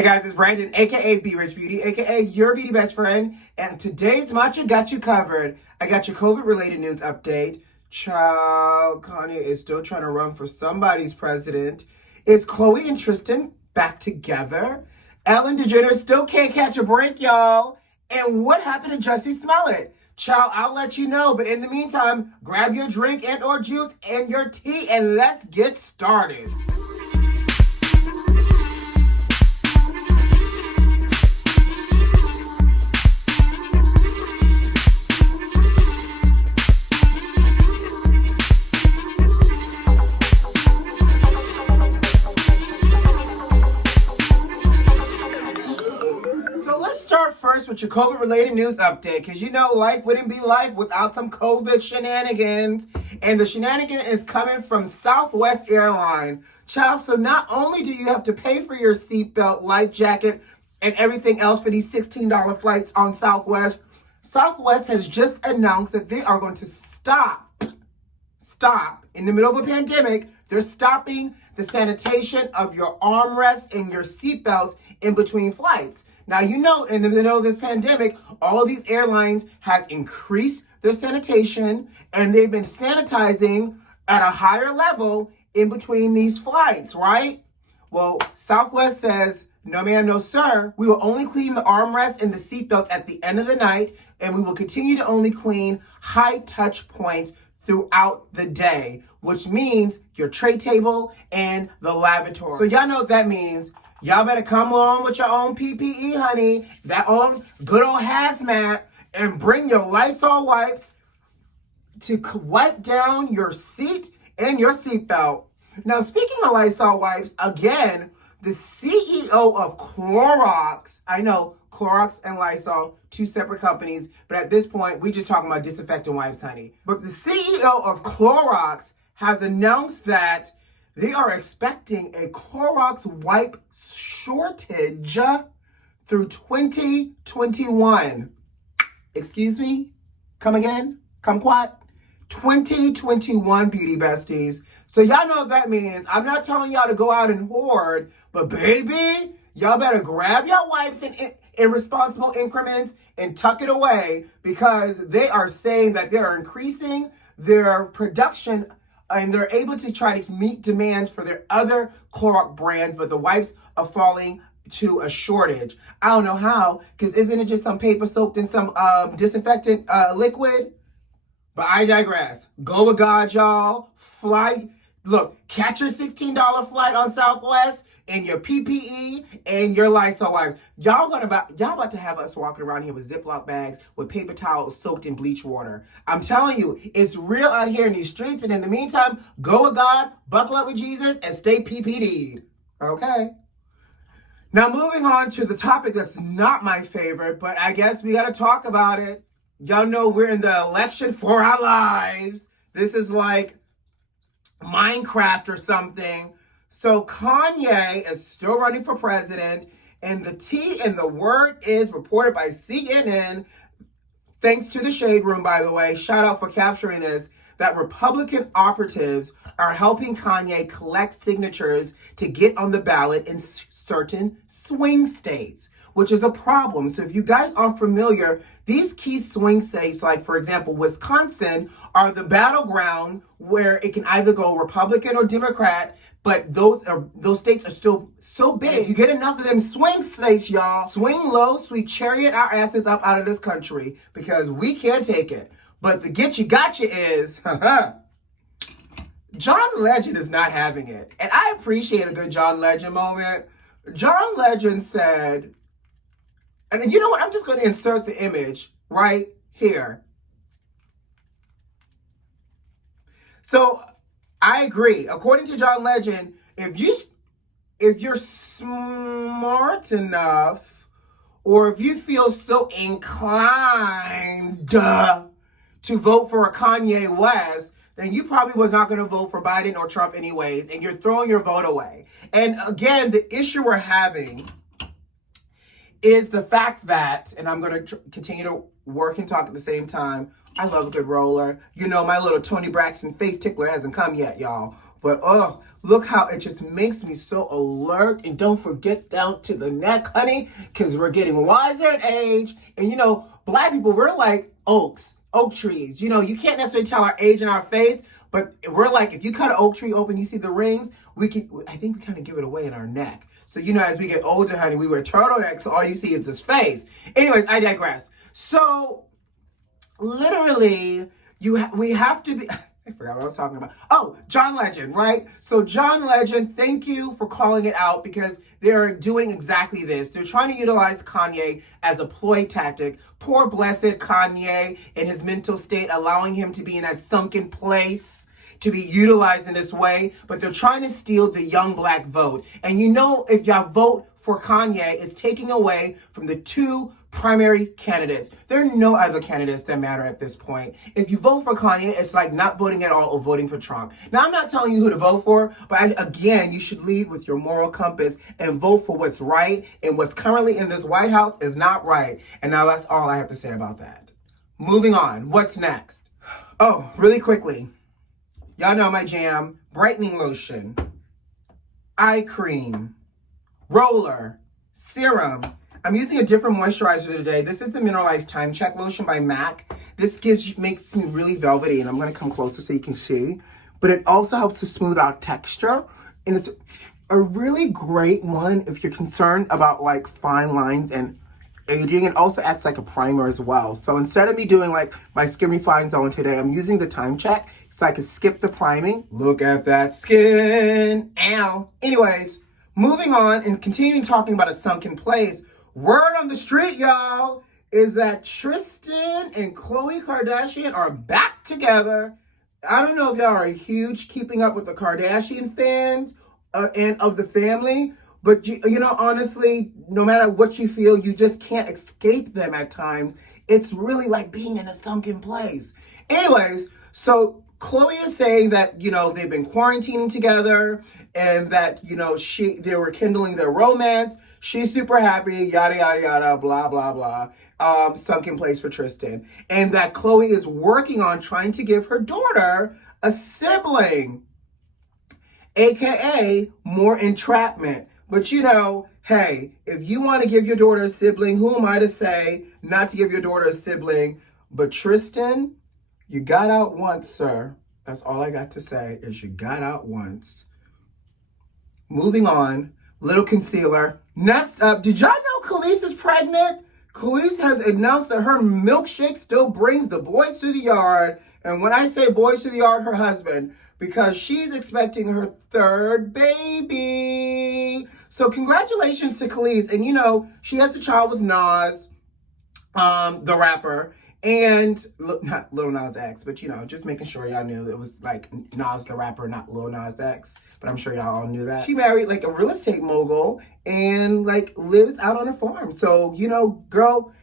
Hey guys, it's Brandon, aka B.Rich Beauty, aka your beauty best friend. And today's matcha got you covered. I got your COVID-related news update. Child, Kanye is still trying to run for somebody's president. Is KHLOE and TRISTAN back together? Ellen DeGeneres still can't catch a break, y'all. And what happened to JUSSIE SMOLLETT? Child, I'll let you know. But in the meantime, grab your drink and or juice and your tea and let's get started. First with your COVID-related news update, because you know life wouldn't be life without some COVID shenanigans. And the shenanigan is coming from Southwest Airlines. Child, so not only do you have to pay for your seatbelt, life jacket, and everything else for these $16 flights on Southwest, Southwest has just announced that they are going to stop in the middle of a pandemic. They're stopping the sanitation of your armrests and your seatbelts in between flights. Now, you know, in the middle of this pandemic, all of these airlines has increased their sanitation and they've been sanitizing at a higher level in between these flights, right? Well, Southwest says, no ma'am, no sir. We will only clean the armrests and the seatbelts at the end of the night, and we will continue to only clean high touch points throughout the day, which means your tray table and the lavatory. So y'all know what that means. Y'all better come along with your own PPE, honey, that own good old hazmat, and bring your Lysol wipes to wipe down your seat and your seatbelt. Now, speaking of Lysol wipes, again, the CEO of CLOROX, I know CLOROX and Lysol, two separate companies, but at this point, we just talking about disinfectant wipes, honey. But the CEO of CLOROX has announced that they are expecting a CLOROX wipe shortage through 2021. Excuse me? Come again? Kumquat? 2021, beauty besties. So y'all know what that means. I'm not telling y'all to go out and hoard, but baby, y'all better grab your wipes in responsible increments and tuck it away, because they are saying that they are increasing their production and they're able to try to meet demands for their other Clorox brands, but the wipes are falling to a shortage. I don't know how, because isn't it just some paper soaked in some disinfectant liquid? But I digress. Go with God, y'all. Fly. Look, catch your $16 flight on Southwest and your PPE and your Lysol wipes. Y'all about to have us walking around here with Ziploc bags with paper towels soaked in bleach water. I'm telling you, it's real out here in these streets. But in the meantime, go with God, buckle up with Jesus, and stay PPD'd. Okay? Now, moving on to the topic that's not my favorite, but I guess we got to talk about it. Y'all know we're in the election for our lives. This is like Minecraft or something. So Kanye is still running for president, and the tea and the word is reported by CNN, thanks to the Shade Room, by the way, shout out for capturing this, that Republican operatives are helping Kanye collect signatures to get on the ballot in certain swing states, which is a problem. So if you guys aren't familiar, these key swing states, like for example, Wisconsin, are the battleground where it can either go Republican or Democrat, but those states are still so big. You get enough of them swing states, y'all. Swing low, sweet chariot our asses up out of this country, because we can't take it. But the get you gotcha is, John Legend is not having it. And I appreciate a good John Legend moment. John Legend said, and you know what? I'm just going to insert the image right here. So I agree. According to John Legend, if you're smart enough, or if you feel so inclined to vote for a Kanye West, then you probably was not going to vote for Biden or Trump anyways, and you're throwing your vote away. And again, the issue we're having is the fact that, and I'm going to continue to work and talk at the same time, I love a good roller. You know, my little Tony Braxton face tickler hasn't come yet, y'all. But oh, look how it just makes me so alert. And don't forget down to the neck, honey, because we're getting wiser in age. And you know, Black people, we're like oaks, oak trees. You know, you can't necessarily tell our age in our face, but we're like, if you cut an oak tree open, you see the rings, I think we kind of give it away in our neck. So, you know, as we get older, honey, we wear turtlenecks, so all you see is this face. Anyways, I digress. So, literally, we have to be... I forgot what I was talking about. Oh, John Legend, right? So John Legend, thank you for calling it out because they're doing exactly this. They're trying to utilize Kanye as a ploy tactic. Poor blessed Kanye in his mental state, allowing him to be in that sunken place, to be utilized in this way. But they're trying to steal the young Black vote. And you know, if y'all vote for Kanye, it's taking away from the two primary candidates. There are no other candidates that matter at this point. If you vote for Kanye, it's like not voting at all or voting for Trump. Now, I'm not telling you who to vote for, but again, you should lead with your moral compass and vote for what's right, and what's currently in this White House is not right. And now that's all I have to say about that. Moving on, what's next? Oh, really quickly. Y'all know my jam, brightening lotion, eye cream, roller, serum. I'm using a different moisturizer today. This is the Mineralized Time Check Lotion by MAC. This makes me really velvety, and I'm going to come closer so you can see. But it also helps to smooth out texture. And it's a really great one if you're concerned about like fine lines and aging. It also acts like a primer as well. So instead of me doing like my Skin Refine Zone today, I'm using the Time Check so I can skip the priming. Look at that skin. Ow. Anyways, moving on and continuing talking about a sunken place. Word on the street, y'all, is that Tristan and KHLOE Kardashian are back together. I don't know if y'all are huge Keeping Up with the Kardashian fans and of the family, but you know, honestly, no matter what you feel, you just can't escape them at times. It's really like being in a sunken place. Anyways, so KHLOE is saying that, you know, they've been quarantining together and that, you know, they were kindling their romance. She's super happy, yada, yada, yada, blah, blah, blah. Sunken place for Tristan. And that KHLOE is working on trying to give her daughter a sibling, AKA more entrapment. But you know, hey, if you want to give your daughter a sibling, who am I to say not to give your daughter a sibling? But Tristan, you got out once, sir. That's all I got to say is you got out once. Moving on, little concealer. Next up, did y'all know Khalees is pregnant? Khalees has announced that her milkshake still brings the boys to the yard. And when I say boys to the yard, her husband, because she's expecting her third baby. So congratulations to Khalees. And you know, she has a child with Nas, the rapper. And not Lil Nas X, but you know, just making sure y'all knew it was like Nas the rapper, not Lil Nas X. But I'm sure y'all all knew that. She married like a real estate mogul and like lives out on a farm. So, you know, girl,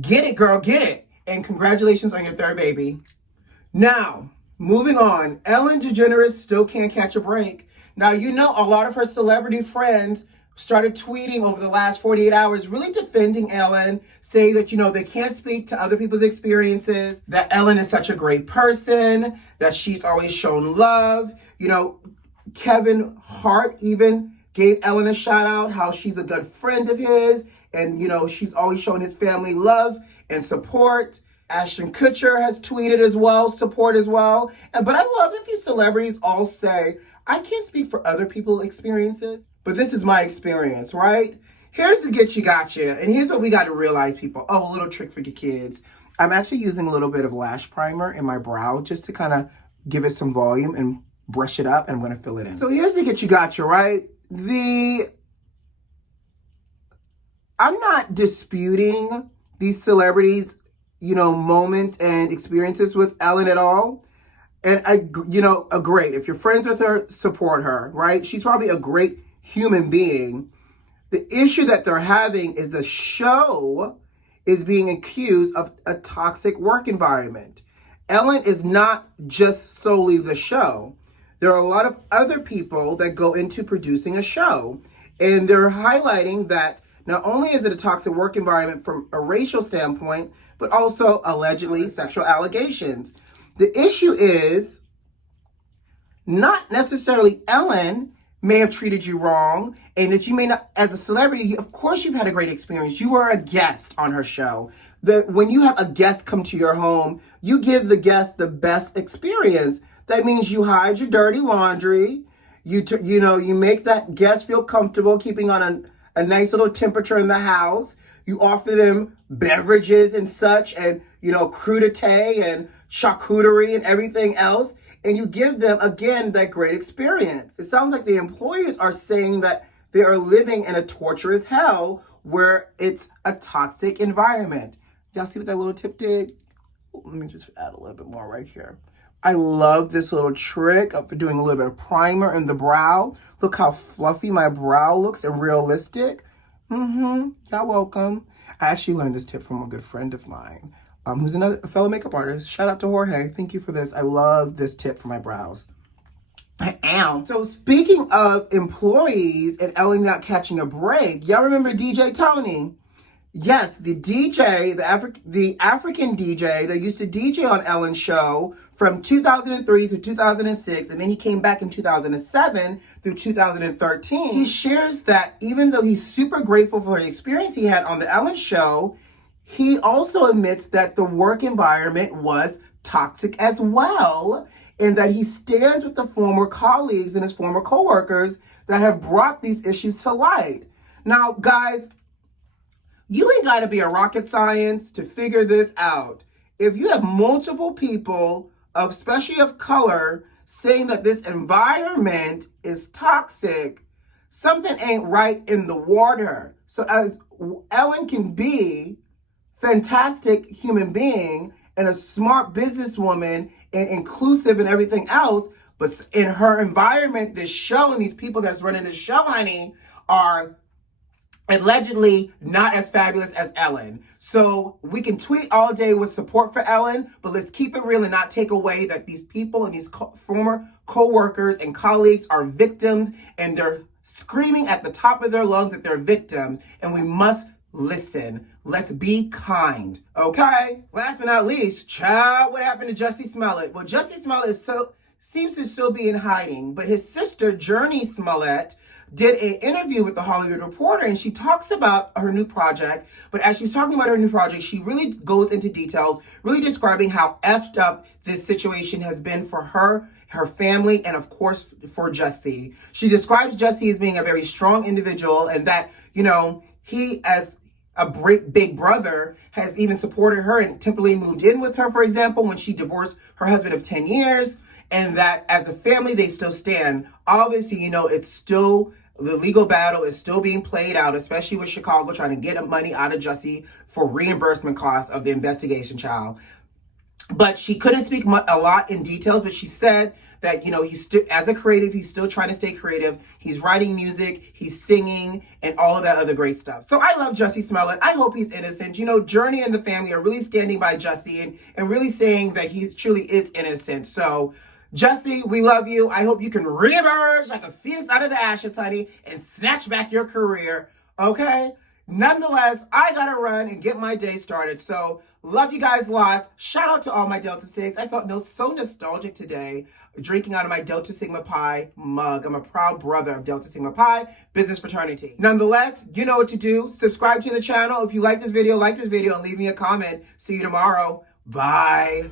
get it, girl, get it. And congratulations on your third baby. Now, moving on, Ellen DeGeneres still can't catch a break. Now, you know, a lot of her celebrity friends started tweeting over the last 48 hours, really defending Ellen, saying that, you know, they can't speak to other people's experiences, that Ellen is such a great person, that she's always shown love. You know, Kevin Hart even gave Ellen a shout out, how she's a good friend of his, and, you know, she's always shown his family love and support. Ashton Kutcher has tweeted as well, support as well. But I love that these celebrities all say, I can't speak for other people's experiences, but this is my experience, right? Here's the get you gotcha. And here's what we got to realize, people. Oh, a little trick for your kids. I'm actually using a little bit of lash primer in my brow just to kind of give it some volume and brush it up, and I'm going to fill it in. So here's the get you gotcha, right? I'm not disputing these celebrities, you know, moments and experiences with Ellen at all. And great. If you're friends with her, support her, right? She's probably a great human being. The issue that they're having is the show is being accused of a toxic work environment. Ellen is not just solely the show. There are a lot of other people that go into producing a show, and they're highlighting that not only is it a toxic work environment from a racial standpoint, but also allegedly sexual allegations. The issue is not necessarily Ellen may have treated you wrong, and that you may not, as a celebrity, of course you've had a great experience. You were a guest on her show. When you have a guest come to your home, you give the guest the best experience. That means you hide your dirty laundry. You make that guest feel comfortable, keeping on a nice little temperature in the house. You offer them beverages and such, and crudité and charcuterie and everything else. And you give them, again, that great experience. It sounds like the employers are saying that they are living in a torturous hell where it's a toxic environment. Y'all see what that little tip did? Let me just add a little bit more right here. I love this little trick of doing a little bit of primer in the brow. Look how fluffy my brow looks and realistic. Y'all welcome. I actually learned this tip from a good friend of mine, who's a fellow makeup artist. Shout out to Jorge. Thank you for this. I love this tip for my brows. I am. So speaking of employees and Ellen not catching a break, y'all remember DJ Tony? Yes, the DJ, the African DJ that used to DJ on Ellen's show from 2003 to 2006, and then he came back in 2007 through 2013. He shares that even though he's super grateful for the experience he had on the Ellen show, he also admits that the work environment was toxic as well, and that he stands with the former colleagues and his former coworkers that have brought these issues to light. Now, guys, you ain't got to be a rocket science to figure this out. If you have multiple people, especially of color, saying that this environment is toxic, something ain't right in the water. So as Ellen can be fantastic human being and a smart businesswoman and inclusive and everything else, but in her environment, this show and these people that's running this show, honey, are allegedly not as fabulous as Ellen. So we can tweet all day with support for Ellen, but let's keep it real and not take away that these people and these former co-workers and colleagues are victims, and they're screaming at the top of their lungs that they're victims, and we must listen. Let's be kind, okay? Last but not least, child, what happened to Jussie Smollett? Well, Jussie Smollett seems to still be in hiding, but his sister, Jurnee Smollett, did an interview with the Hollywood Reporter, and she talks about her new project. But as she's talking about her new project, she really goes into details, really describing how effed up this situation has been for her family, and of course for Jussie. She describes Jussie as being a very strong individual, and that, he, as a big brother, has even supported her and temporarily moved in with her, for example, when she divorced her husband of 10 years, and that as a family, they still stand. Obviously, it's still, the legal battle is still being played out, especially with Chicago trying to get money out of Jussie for reimbursement costs of the investigation, child. But she couldn't speak a lot in details, but she said that, he's as a creative, he's still trying to stay creative. He's writing music, he's singing, and all of that other great stuff. So I love Jussie Smollett. I hope he's innocent. Jurnee and the family are really standing by Jussie and really saying that he truly is innocent. So Jussie, we love you. I hope you can reemerge like a phoenix out of the ashes, honey, and snatch back your career, okay? Nonetheless, I gotta run and get my day started. So, love you guys lots. Shout out to all my Delta Sigs. I felt so nostalgic today, drinking out of my Delta Sigma Pi mug. I'm a proud brother of Delta Sigma Pi business fraternity. Nonetheless, you know what to do. Subscribe to the channel. If you like this video, and leave me a comment. See you tomorrow. Bye.